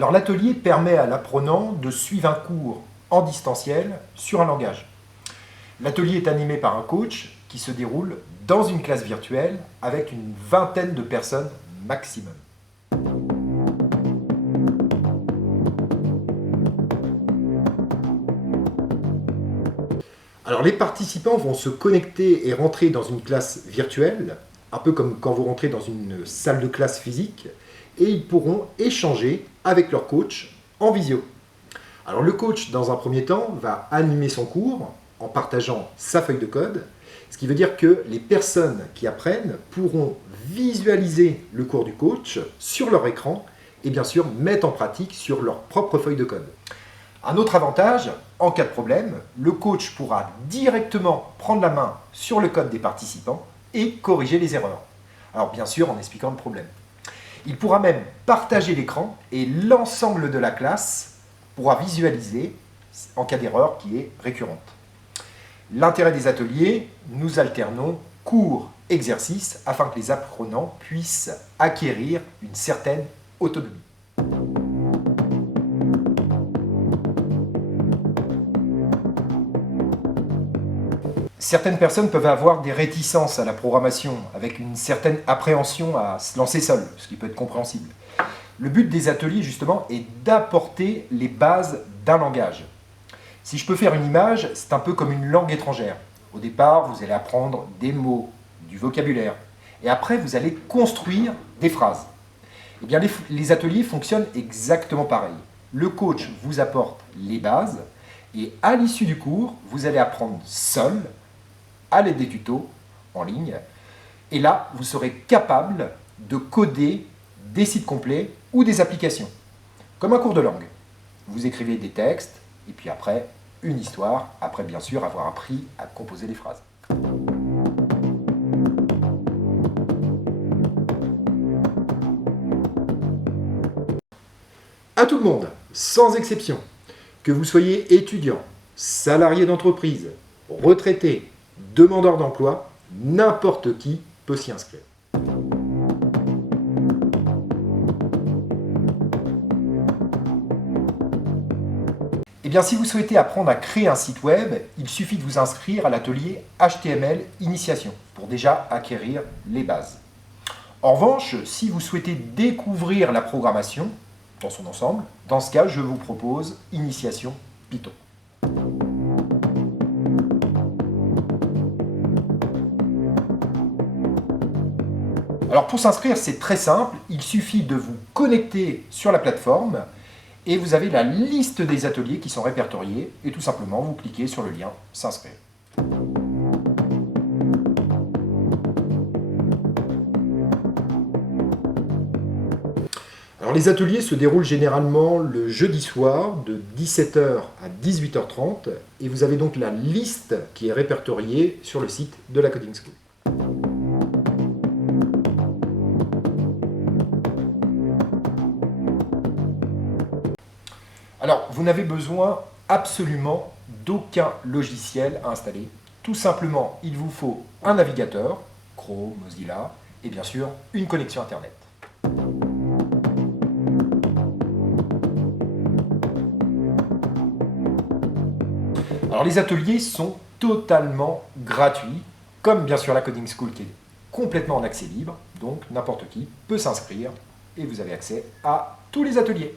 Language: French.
Alors l'atelier permet à l'apprenant de suivre un cours en distanciel sur un langage. L'atelier est animé par un coach qui se déroule dans une classe virtuelle avec une vingtaine de personnes maximum. Alors les participants vont se connecter et rentrer dans une classe virtuelle, un peu comme quand vous rentrez dans une salle de classe physique, et ils pourront échanger avec leur coach en visio. Alors le coach, dans un premier temps, va animer son cours en partageant sa feuille de code, ce qui veut dire que les personnes qui apprennent pourront visualiser le cours du coach sur leur écran et bien sûr mettre en pratique sur leur propre feuille de code. Un autre avantage, en cas de problème, le coach pourra directement prendre la main sur le code des participants et corriger les erreurs. Alors bien sûr en expliquant le problème. Il pourra même partager l'écran et l'ensemble de la classe pourra visualiser en cas d'erreur qui est récurrente. L'intérêt des ateliers, nous alternons cours, exercices afin que les apprenants puissent acquérir une certaine autonomie. Certaines personnes peuvent avoir des réticences à la programmation, avec une certaine appréhension à se lancer seul, ce qui peut être compréhensible. Le but des ateliers, justement, est d'apporter les bases d'un langage. Si je peux faire une image, c'est un peu comme une langue étrangère. Au départ, vous allez apprendre des mots, du vocabulaire, et après, vous allez construire des phrases. Eh bien, les ateliers fonctionnent exactement pareil. Le coach vous apporte les bases, et à l'issue du cours, vous allez apprendre seul, à l'aide des tutos en ligne. Et là, vous serez capable de coder des sites complets ou des applications. Comme un cours de langue. Vous écrivez des textes, et puis après, une histoire, après bien sûr avoir appris à composer des phrases. À tout le monde, sans exception, que vous soyez étudiant, salarié d'entreprise, retraité, demandeur d'emploi, n'importe qui peut s'y inscrire. Eh bien, si vous souhaitez apprendre à créer un site web, il suffit de vous inscrire à l'atelier HTML Initiation pour déjà acquérir les bases. En revanche, si vous souhaitez découvrir la programmation dans son ensemble, dans ce cas, je vous propose Initiation Python. Alors pour s'inscrire, c'est très simple, il suffit de vous connecter sur la plateforme et vous avez la liste des ateliers qui sont répertoriés et tout simplement vous cliquez sur le lien s'inscrire. Alors les ateliers se déroulent généralement le jeudi soir de 17h à 18h30 et vous avez donc la liste qui est répertoriée sur le site de la Coding School. Alors, vous n'avez besoin absolument d'aucun logiciel à installer. Tout simplement, il vous faut un navigateur, Chrome, Mozilla, et bien sûr, une connexion Internet. Alors, les ateliers sont totalement gratuits, comme bien sûr la Coding School qui est complètement en accès libre, donc n'importe qui peut s'inscrire et vous avez accès à tous les ateliers.